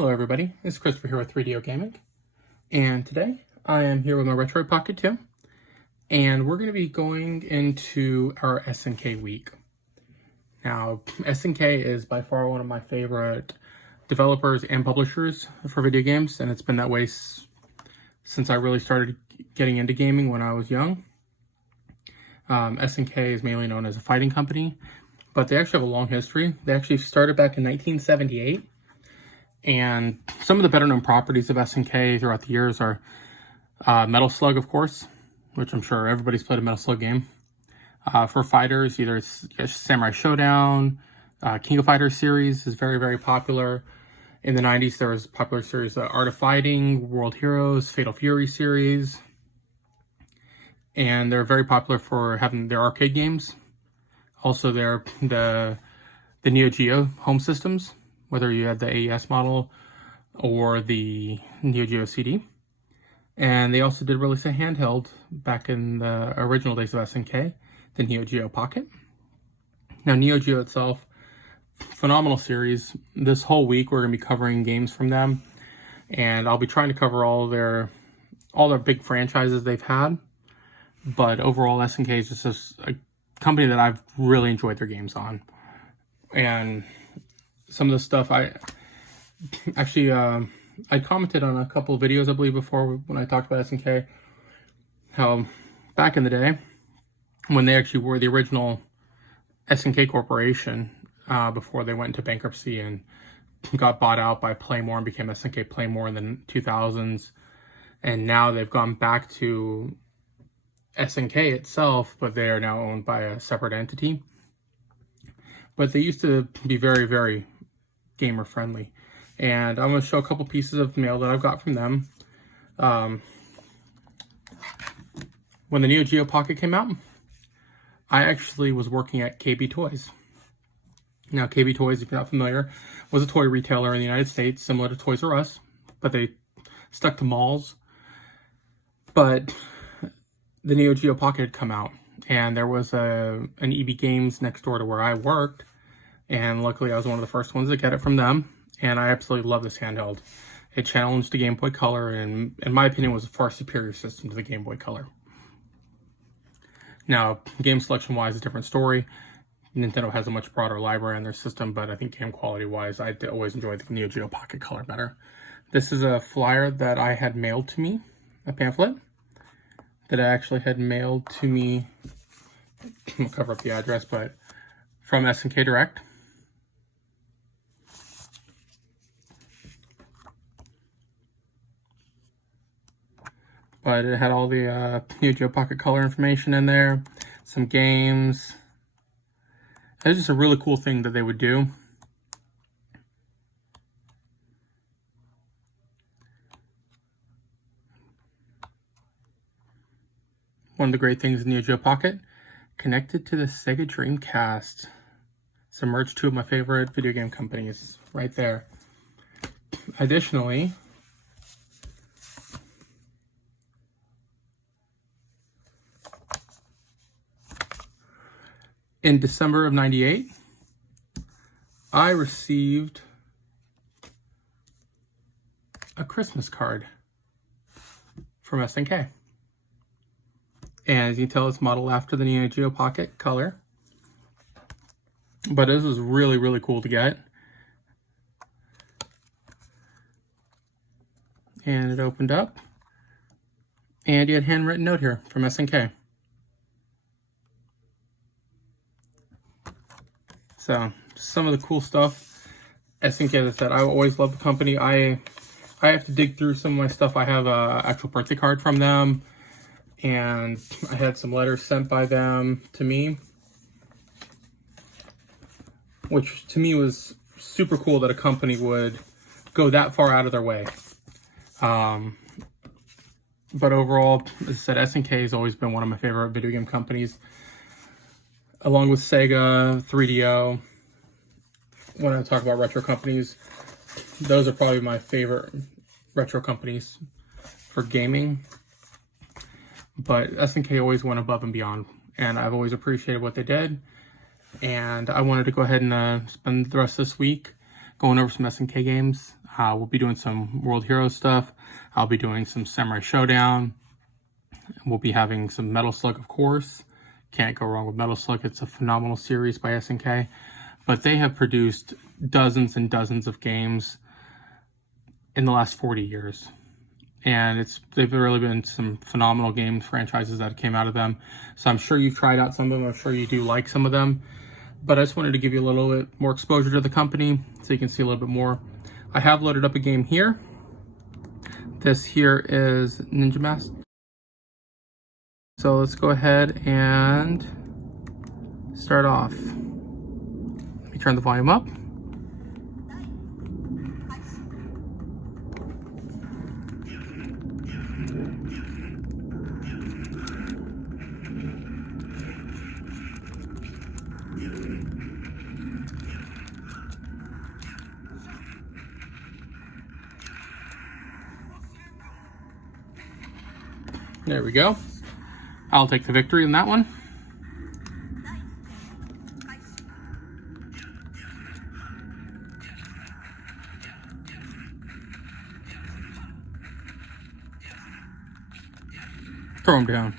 Hello everybody, it's Christopher here with 3DO Gaming, and today I am here with my Retroid Pocket 2, and we're going to be going into our SNK week. Now, SNK is by far one of my favorite developers and publishers for video games, and it's been that way since I really started getting into gaming when I was young. SNK is mainly known as a fighting company, but they actually have a long history. They actually started back in 1978. And some of the better known properties of SNK throughout the years are Metal Slug, of course, which I'm sure everybody's played a Metal Slug game. For fighters, either it's Samurai Showdown, King of Fighters series is very, very popular. In the 90s, there was a popular series, Art of Fighting, World Heroes, Fatal Fury series. And they're very popular for having their arcade games. Also, they're the Neo Geo home systems, whether you had the AES model or the Neo Geo CD. And they also did release a handheld back in the original days of SNK, the Neo Geo Pocket. Now, Neo Geo itself, phenomenal series. This whole week, we're going to be covering games from them. And I'll be trying to cover all their big franchises they've had. But overall, SNK is just a company that I've really enjoyed their games on. And some of the stuff I commented on a couple of videos, I believe, before when I talked about SNK, how back in the day, when they actually were the original SNK Corporation, before they went into bankruptcy and got bought out by Playmore and became SNK Playmore in the 2000s, and now they've gone back to SNK itself, but they are now owned by a separate entity. But they used to be very, very gamer friendly, and I'm going to show a couple pieces of mail that I've got from them. When the Neo Geo Pocket came out, I actually was working at KB Toys. Now, KB Toys, if you're not familiar, was a toy retailer in the United States, similar to Toys R Us, but they stuck to malls. But the Neo Geo Pocket had come out, and there was an EB Games next door to where I worked. And luckily, I was one of the first ones to get it from them. And I absolutely love this handheld. It challenged the Game Boy Color, and in my opinion, was a far superior system to the Game Boy Color. Now, game selection-wise, a different story. Nintendo has a much broader library on their system, but I think game quality-wise, I always enjoy the Neo Geo Pocket Color better. This is a flyer that I had mailed to me, a pamphlet that I actually had mailed to me. I'll cover up the address, but from SNK Direct. But it had all the Neo Geo Pocket Color information in there, some games. It was just a really cool thing that they would do. One of the great things in Neo Geo Pocket, connected to the Sega Dreamcast. So merged two of my favorite video game companies right there. Additionally, in December of '98, I received a Christmas card from SNK. And as you can tell, it's modeled after the Neo Geo Pocket Color. But this was really, really cool to get. And it opened up. And you had a handwritten note here from SNK. So, some of the cool stuff. SNK, as I said, I always love the company. I have to dig through some of my stuff. I have an actual birthday card from them. And I had some letters sent by them to me, which to me was super cool that a company would go that far out of their way. But overall, as I said, SNK has always been one of my favorite video game companies, along with Sega, 3DO. When I talk about retro companies, those are probably my favorite retro companies for gaming. But SNK always went above and beyond, and I've always appreciated what they did. And I wanted to go ahead and spend the rest of this week going over some SNK games. We'll be doing some World Heroes stuff. I'll be doing some Samurai Showdown. We'll be having some Metal Slug, of course. Can't go wrong with Metal Slug. It's a phenomenal series by SNK. But they have produced dozens and dozens of games in the last 40 years. And they've really been some phenomenal game franchises that came out of them. So I'm sure you've tried out some of them. I'm sure you do like some of them. But I just wanted to give you a little bit more exposure to the company so you can see a little bit more. I have loaded up a game here. This here is Ninja Master. So let's go ahead and start off. Let me turn the volume up. There we go. I'll take the victory in that one. Throw him down.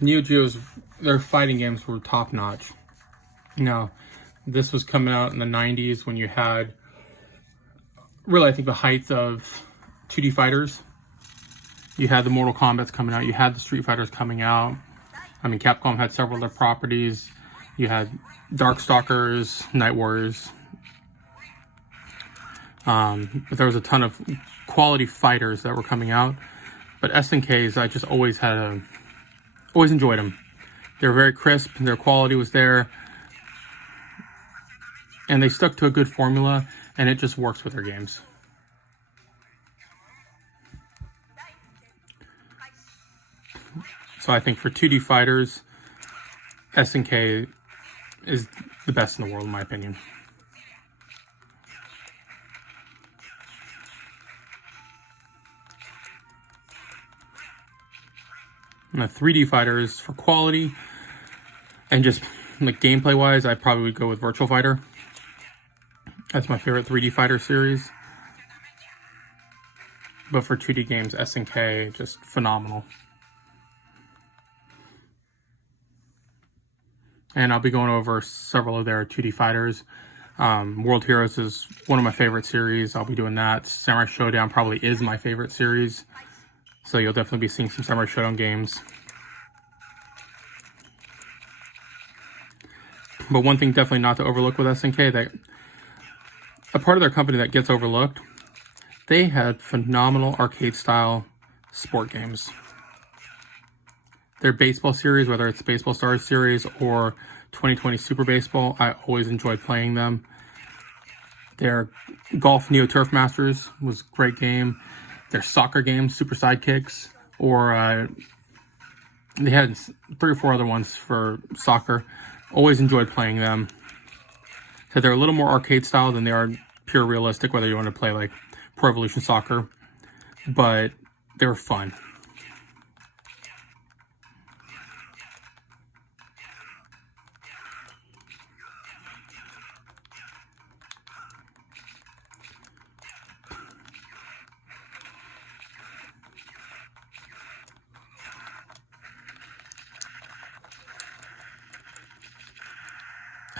Neo Geo's, their fighting games were top notch. Now, this was coming out in the 90s when you had, really I think the height of 2D fighters. You had the Mortal Kombat's coming out, you had the Street Fighters coming out. I mean, Capcom had several of their properties. You had Darkstalkers, Night Warriors. But there was a ton of quality fighters that were coming out. But SNKs, I just always enjoyed them. They were very crisp, their quality was there. And they stuck to a good formula, and it just works with their games. So I think for 2D fighters, SNK is the best in the world, in my opinion. And the 3D fighters, for quality and just like gameplay wise, I probably would go with Virtual Fighter. That's my favorite 3D fighter series. But for 2D games, SNK, just phenomenal. And I'll be going over several of their 2D fighters. World Heroes is one of my favorite series. I'll be doing that. Samurai Showdown probably is my favorite series. So you'll definitely be seeing some Samurai Showdown games. But one thing definitely not to overlook with SNK, that a part of their company that gets overlooked, they had phenomenal arcade-style sport games. Their baseball series, whether it's Baseball Stars series or 2020 Super Baseball, I always enjoyed playing them. Their Golf Neo Turf Masters was a great game. Their soccer games, Super Sidekicks, or they had 3 or 4 other ones for soccer. Always enjoyed playing them. So they're a little more arcade style than they are pure realistic, whether you want to play like Pro Evolution Soccer, but they were fun.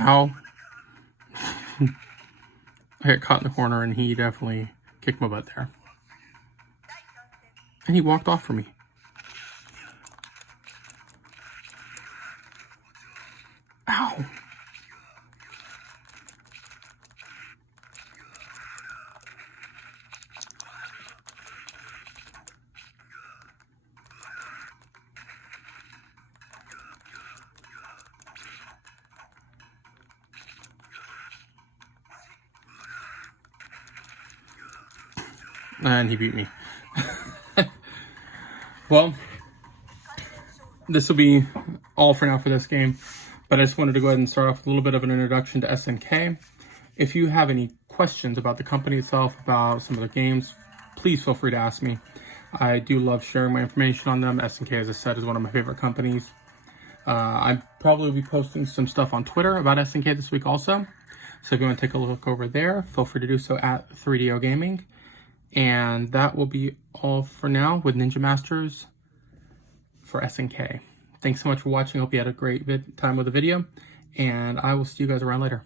Ow. I got caught in the corner, and he definitely kicked my butt there. And he walked off from me. Ow. And he beat me. Well, this will be all for now for this game. But I just wanted to go ahead and start off with a little bit of an introduction to SNK. If you have any questions about the company itself, about some of the games, please feel free to ask me. I do love sharing my information on them. SNK, as I said, is one of my favorite companies. I probably will be posting some stuff on Twitter about SNK this week also. So if you want to take a look over there, feel free to do so at 3DO Gaming. And that will be all for now with Ninja Masters for SNK. Thanks so much for watching. I hope you had a great time with the video. And I will see you guys around later.